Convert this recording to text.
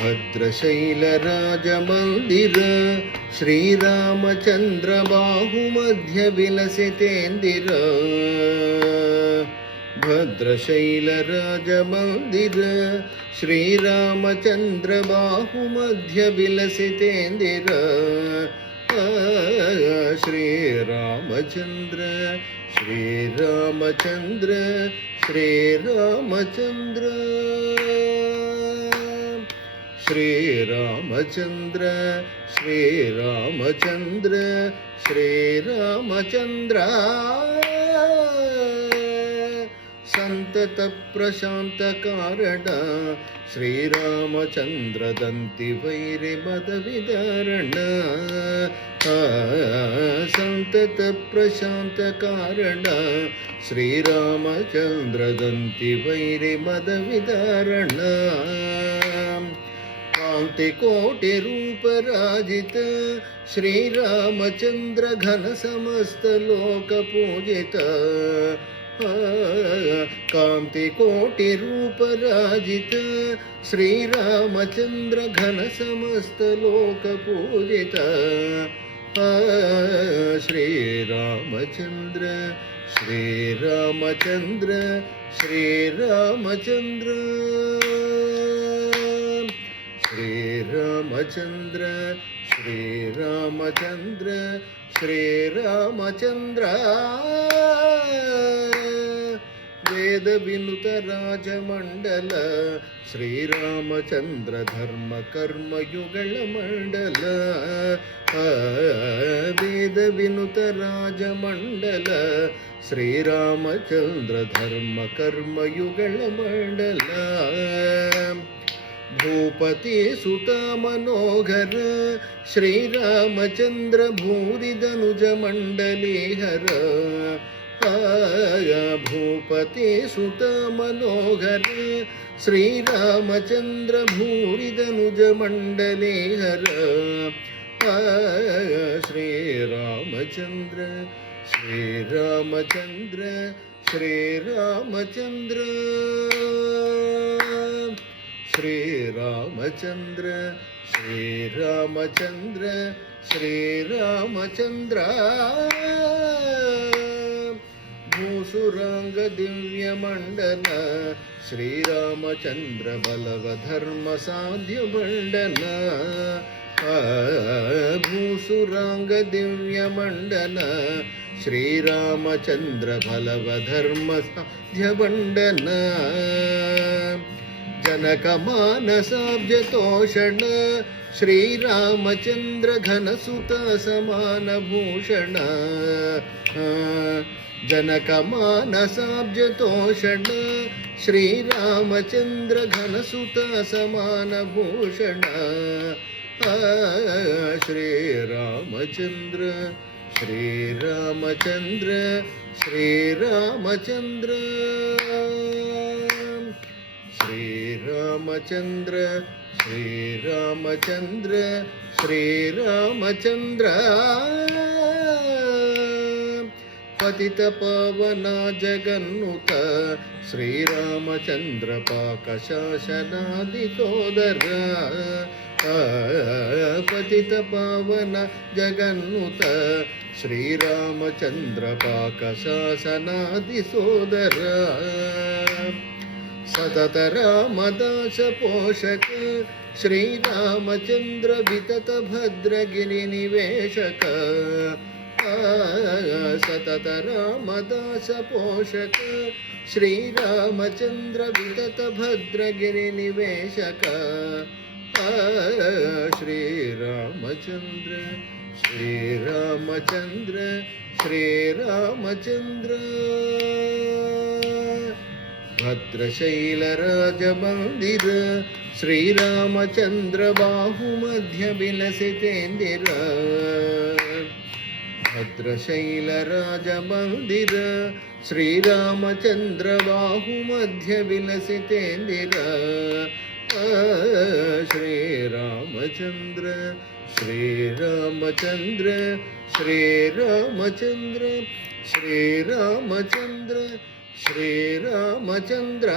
भद्रशैलराजमन्दिर श्रीरामचन्द्र बाहुमध्य विलसितेन्दिर भद्रशैलराजमन्दिर श्रीरामचन्द्र बाहुमध्य विलसितेन्दिर श्रीरामचन्द्र श्रीरामचन्द्र श्रीरामचन्द्र श्रीरामचन्द्र श्रीरामचन्द्र श्रीरामचन्द्र संतत प्रशांत कारण श्रीरामचन्द्र दंति वैरि मद विदारण संतत प्रशांत कारण श्रीरामचन्द्र दंति वैरि मद विदारण कांति कोटि रूप राजित श्रीरामचन्द्र घन समस्त लोक पूजित कांति कोटि रूप राजित श्रीरामचन्द्र घन समस्त लोक पूजित श्रीरामचन्द्र श्रीरामचन्द्र श्रीरामचन्द्र श्रीरामचन्द्र श्रीरामचन्द्र श्रीरामचन्द्र वेद विनुत राजमंडल श्रीरामचन्द्र धर्म कर्म युगल मंडल वेद विनुत राजमंडल श्रीरामचन्द्र धर्म कर्म युगल मंडल भूपति सुता मनोहर श्रीरामचन्द्र भूरिदनुज मंडलीहर भूपति सुत मनोहर श्रीरामचन्द्र भूरिदनुज मंडलीहर श्रीरामचन्द्र श्रीरामचन्द्र श्रीरामचन्द्र श्रीरामचन्द्र श्रीरामचन्द्र श्रीरामचन्द्र भूसुरांग दिव्य मंडन श्रीरामचन्द्र बलव धर्म साध्य मंडन भूसुरांग दिव्य मंडन श्रीरामचन्द्र बलव धर्म साध्य मंडन जनक मानसाब्ज तोषण श्रीरामचन्द्र घनसुत समान भूषण जनक मानसाब्ज तोषण श्रीरामचन्द्र घनसुत समान भूषण श्रीरामचन्द्र श्रीरामचन्द्र श्रीरामचन्द्र श्रीरामचन्द्र श्रीरामचन्द्र श्रीरामचन्द्र पतित पावना जगन्नुत श्रीरामचन्द्र पाकशासनादि सोदर पतित पावना जगन्नुत श्रीरामचन्द्र पाकशासनादि सोदर सतत रामदास पोषक श्रीरामचन्द्र वितत भद्रगिरि निवेशक सतत रामदास पोषक श्रीरामचन्द्र वितत भद्रगिरि निवेशक श्रीरामचन्द्र श्रीरामचन्द्र श्रीरामचन्द्र भद्रशैलराजमन्दिर श्रीरामचन्द्र बाहुमध्य विलसितेन्दिर भद्रशैलराजमन्दिर श्रीरामचन्द्र बाहुमध्य विलसितेन्दिर श्रीरामचन्द्र श्रीरामचन्द्र श्रीरामचन्द्र श्रीरामचन्द्र श्रीरामचन्द्र